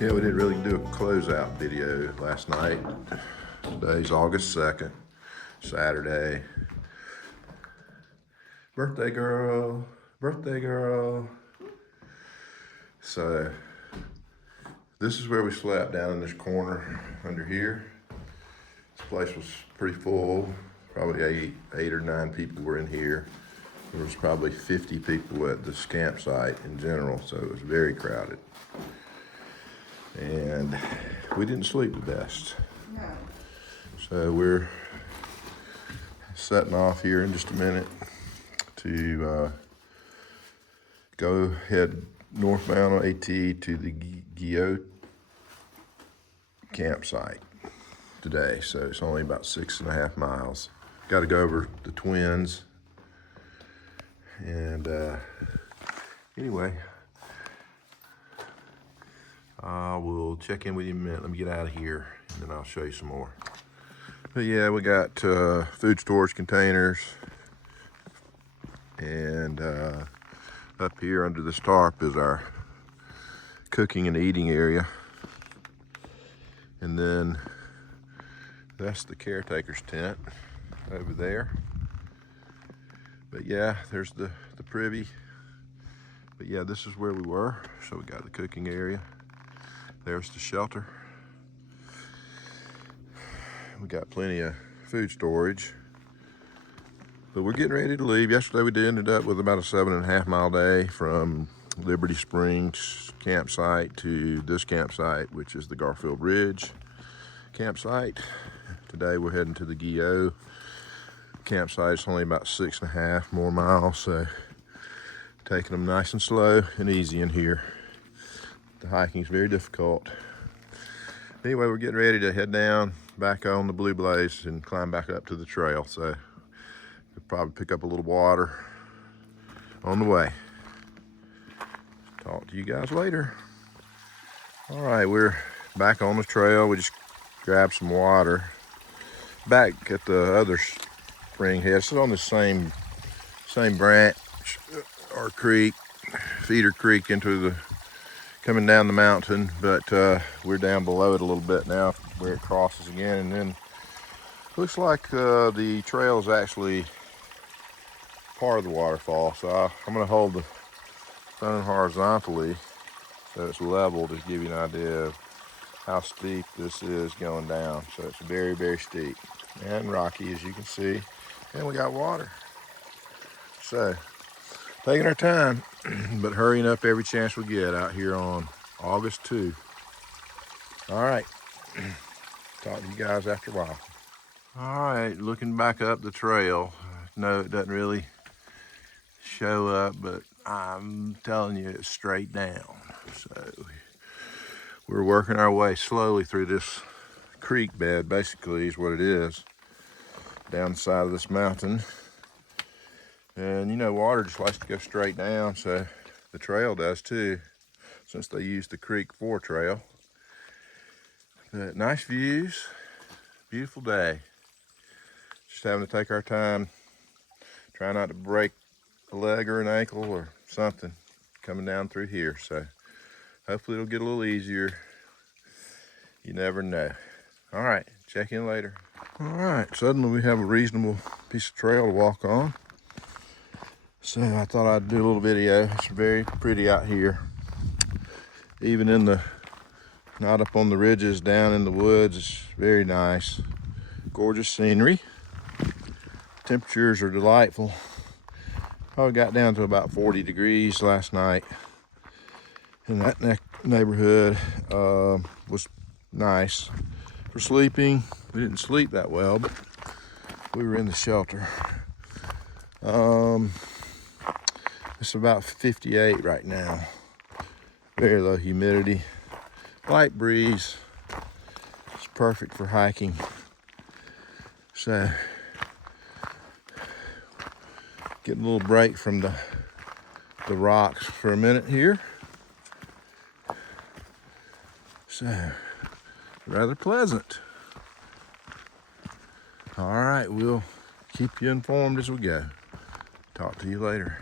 Yeah, we didn't really do a closeout video last night. Today's August 2nd, Saturday. Birthday girl, birthday girl. So, this is where we slept, down in this corner under here. This place was pretty full. Probably eight or nine people were in here. There was probably 50 people at this campsite in general, so it was very crowded. And we didn't sleep the best. No. So we're setting off here in just a minute to go head northbound on AT to the Guyot campsite today. So it's only about 6.5 miles. Got to go over the Twins. And anyway, I will check in with you in a minute. Let me get out of here, and then I'll show you some more. But yeah, we got food storage containers, and up here under this tarp is our cooking and eating area. And then that's the caretaker's tent over there. But yeah, there's the privy. But yeah, this is where we were. So we got the cooking area. There's the shelter. We got plenty of food storage. But we're getting ready to leave. Yesterday we ended up with about a 7.5 mile day from Liberty Springs campsite to this campsite, which is the Garfield Ridge campsite. Today we're heading to the Guyot campsite. It's only about 6.5 more miles, so taking them nice and slow and easy in here. The hiking's very difficult. Anyway, we're getting ready to head down back on the Blue Blaze and climb back up to the trail. So we'll probably pick up a little water on the way. Talk to you guys later. All right, we're back on the trail. We just grabbed some water back at the other spring head. It's on the same branch or creek, feeder creek into the coming down the mountain, but we're down below it a little bit now where it crosses again. And then looks like the trail is actually part of the waterfall. So I'm going to hold the phone horizontally so it's level to give you an idea of how steep this is going down. So it's very, very steep and rocky, as you can see. And we got water. So taking our time, but hurrying up every chance we get out here on August 2. All right, talk to you guys after a while. All right, looking back up the trail. No, it doesn't really show up, but I'm telling you, it's straight down. So we're working our way slowly through this creek bed, basically is what it is, down the side of this mountain. And you know, water just likes to go straight down, so the trail does too, since they use the creek for trail. But nice views, beautiful day. Just having to take our time, try not to break a leg or an ankle or something coming down through here. So hopefully it'll get a little easier. You never know. All right, check in later. All right, suddenly we have a reasonable piece of trail to walk on. So I thought I'd do a little video. It's very pretty out here. Even in the, not up on the ridges, down in the woods, it's very nice. Gorgeous scenery. Temperatures are delightful. Probably got down to about 40 degrees last night. And that neighborhood was nice. For sleeping, we didn't sleep that well, but we were in the shelter. It's about 58 right now. Very low humidity, light breeze. It's perfect for hiking. So, getting a little break from the rocks for a minute here. So, rather pleasant. All right, we'll keep you informed as we go. Talk to you later.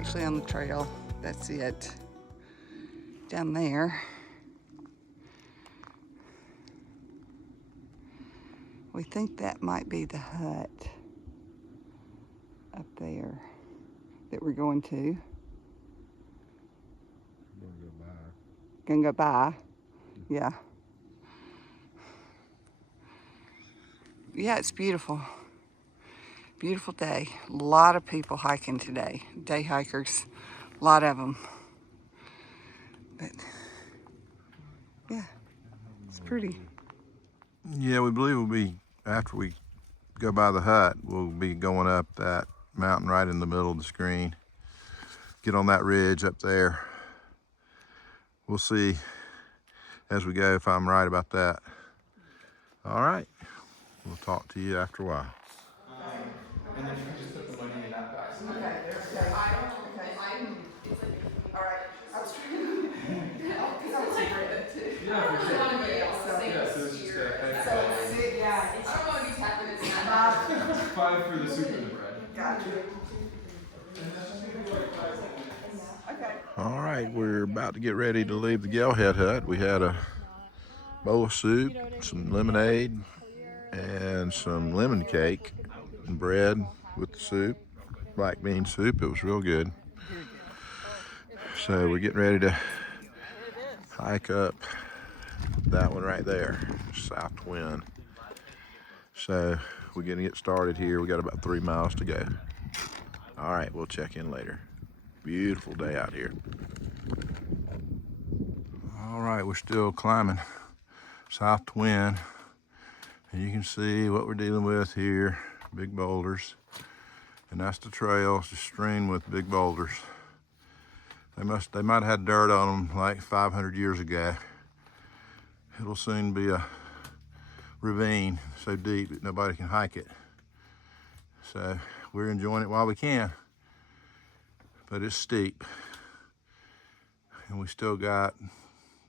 actually on the trail. That's it. Down there. We think that might be the hut up there that we're going to. Gonna go by. Yeah. Yeah, it's beautiful. Beautiful day. A lot of people hiking today. Day hikers. A lot of them. But yeah, it's pretty. Yeah, we believe we'll be, after we go by the hut, we'll be going up that mountain right in the middle of the screen. Get on that ridge up there. We'll see as we go if I'm right about that. All right, we'll talk to you after a while. And then you can just put the money in that box. Okay. All right. I was trying to, because I was afraid too. Yeah, for sure. Yeah, so it's just a head. So it's, yeah, I don't want to be tapping it. 5 for the soup and the bread. Gotcha. Okay. All right, we're about to get ready to leave the Galehead hut. We had a bowl of soup, some lemonade, and some lemon cake and bread with the soup, black bean soup. It was real good. So we're getting ready to hike up that one right there, South Twin. So we're gonna get started here. We got about 3 miles to go. All right, we'll check in later. Beautiful day out here. All right, we're still climbing South Twin. And you can see what we're dealing with here, big boulders. And that's the trail, it's just strewn with big boulders. They might have had dirt on them like 500 years ago. It'll soon be a ravine so deep that nobody can hike it. So we're enjoying it while we can, but it's steep. And we still got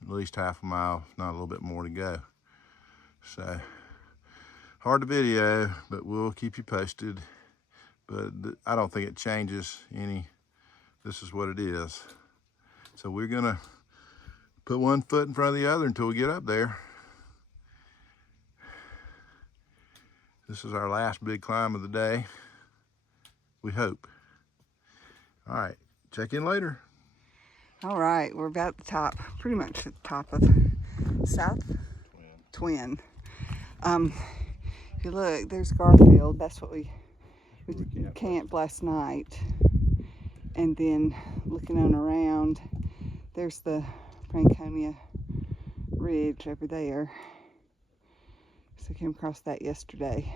at least half a mile, if not a little bit more to go. So hard to video, but we'll keep you posted. But I don't think it changes any. This is what it is. So we're gonna put one foot in front of the other until we get up there. This is our last big climb of the day. We hope. All right, check in later. All right, we're about at the top, pretty much at the top of South Twin. If you look, there's Garfield. That's what we camped last night. And then looking on around, there's the Franconia Ridge over there. So I came across that yesterday.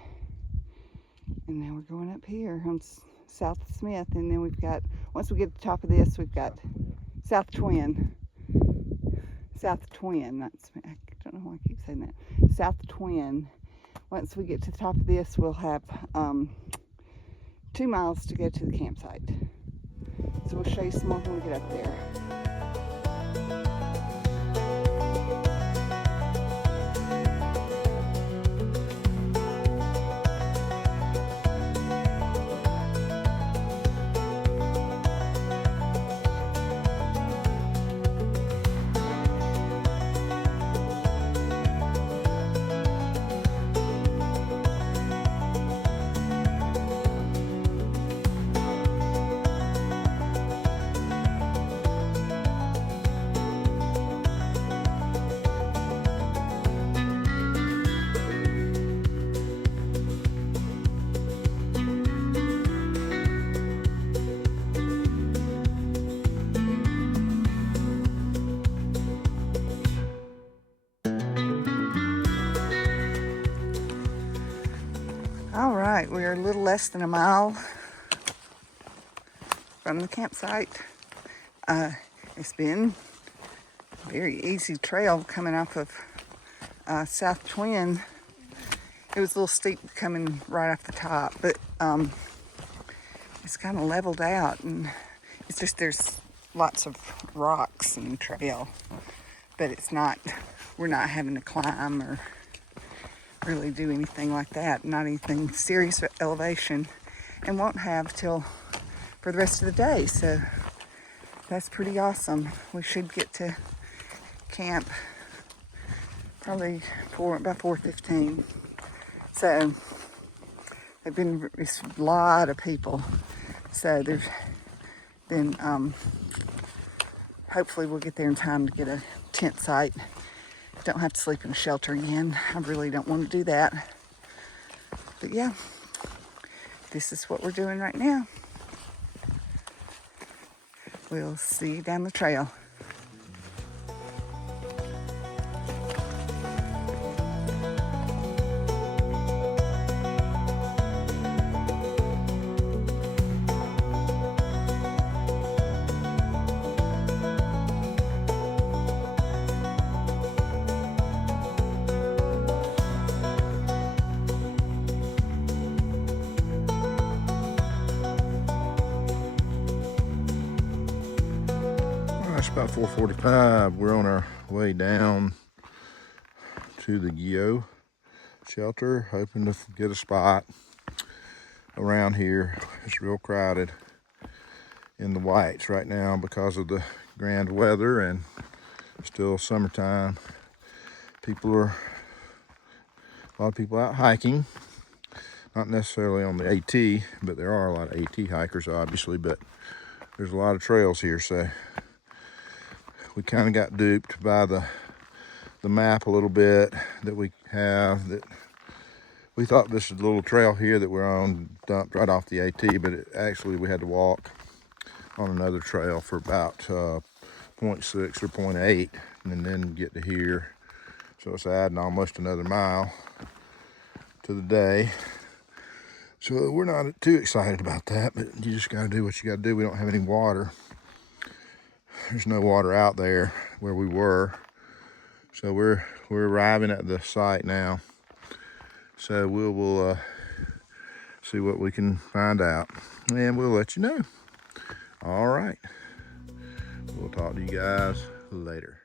And now we're going up here on South Smith. And then we've got, once we get to the top of this, we've got South Twin. South Twin, not Smith. I don't know why I keep saying that. South Twin. Once we get to the top of this, we'll have 2 miles to go to the campsite. So we'll show you some more when we get up there. All right, we're a little less than a mile from the campsite. It's been a very easy trail coming off of South Twin. It was a little steep coming right off the top, but it's kind of leveled out, and it's just there's lots of rocks in the trail, but it's not, we're not having to climb or really do anything like that, not anything serious elevation, and won't have till for the rest of the day. So that's pretty awesome. We should get to camp probably about 4:15. So it's a lot of people. So there's been, hopefully we'll get there in time to get a tent site. Don't have to sleep in a shelter again. I really don't want to do that. But yeah, this is what we're doing right now. We'll see you down the trail. It's about 4:45. We're on our way down to the Guyot shelter, hoping to get a spot around here. It's real crowded in the whites right now because of the grand weather and still summertime. A lot of people out hiking, not necessarily on the AT, but there are a lot of AT hikers obviously, but there's a lot of trails here, so we kind of got duped by the map a little bit that we have. That we thought this little trail here that we're on dumped right off the AT, but actually we had to walk on another trail for about 0.6 or 0.8 and then get to here. So it's adding almost another mile to the day. So we're not too excited about that, but you just gotta do what you gotta do. We don't have any water. There's no water out there where we were. So we're arriving at the site now. So we'll see what we can find out, and we'll let you know. All right. We'll talk to you guys later.